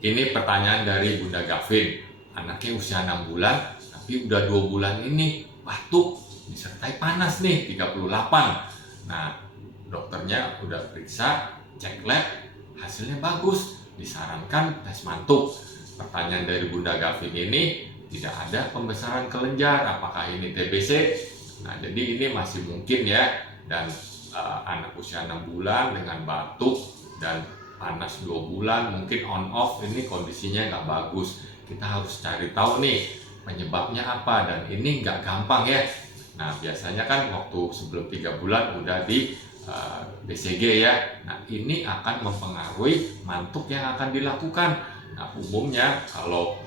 Ini pertanyaan dari Bunda Gavin. Anaknya usia 6 bulan, tapi udah 2 bulan ini batuk disertai panas nih 38. Nah, dokternya udah periksa, cek lab, hasilnya bagus, disarankan tes mantuk. Pertanyaan dari Bunda Gavin ini, tidak ada pembesaran kelenjar, apakah ini TBC? Nah, jadi ini masih mungkin ya, dan anak usia 6 bulan dengan batuk dan panas 2 bulan, mungkin on off, ini kondisinya nggak bagus. Kita harus cari tahu nih penyebabnya apa, dan ini nggak gampang ya. Nah, biasanya kan waktu sebelum 3 bulan udah di BCG ya. Nah, ini akan mempengaruhi mantuk yang akan dilakukan. Nah, umumnya kalau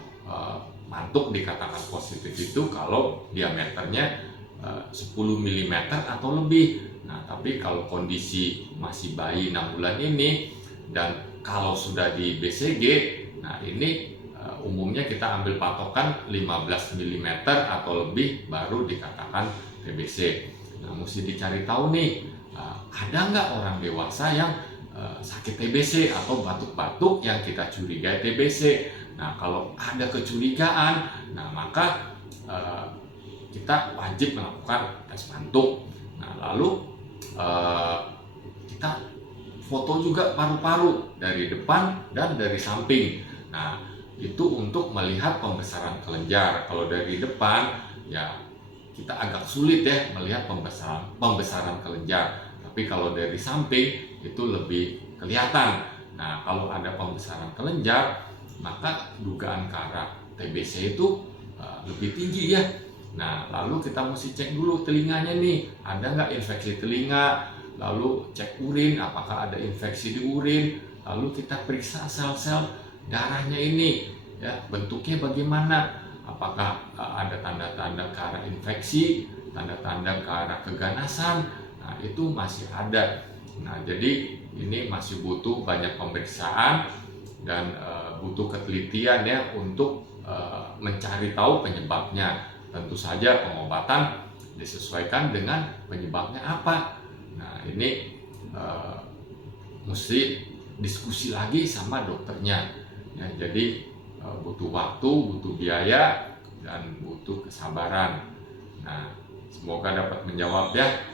mantuk dikatakan positif itu kalau diameternya 10 mm atau lebih. Nah, tapi kalau kondisi masih bayi 6 bulan ini, dan kalau sudah di BCG, nah ini umumnya kita ambil patokan 15 mm atau lebih baru dikatakan TBC. Nah, mesti dicari tahu nih, ada nggak orang dewasa yang sakit TBC atau batuk-batuk yang kita curigai TBC. Nah, kalau ada kecurigaan, nah maka kita wajib melakukan tes mantuk. Nah, lalu kita foto juga paru-paru dari depan dan dari samping. Nah, itu untuk melihat pembesaran kelenjar. Kalau dari depan ya kita agak sulit ya melihat pembesaran kelenjar. Tapi kalau dari samping itu lebih kelihatan. Nah, kalau ada pembesaran kelenjar, maka dugaan ke arah TBC itu lebih tinggi ya. Nah, lalu kita mesti cek dulu telinganya nih, ada nggak infeksi telinga, lalu cek urin, apakah ada infeksi di urin, lalu kita periksa sel-sel darahnya ini, ya bentuknya bagaimana, apakah ada tanda-tanda ke arah infeksi, tanda-tanda ke arah keganasan. Nah, itu masih ada. Nah, jadi ini masih butuh banyak pemeriksaan dan butuh ketelitian ya untuk mencari tahu penyebabnya. Tentu saja pengobatan disesuaikan dengan penyebabnya apa. Nah, ini mesti diskusi lagi sama dokternya. Ya, jadi butuh waktu, butuh biaya, dan butuh kesabaran. Nah, semoga dapat menjawab ya.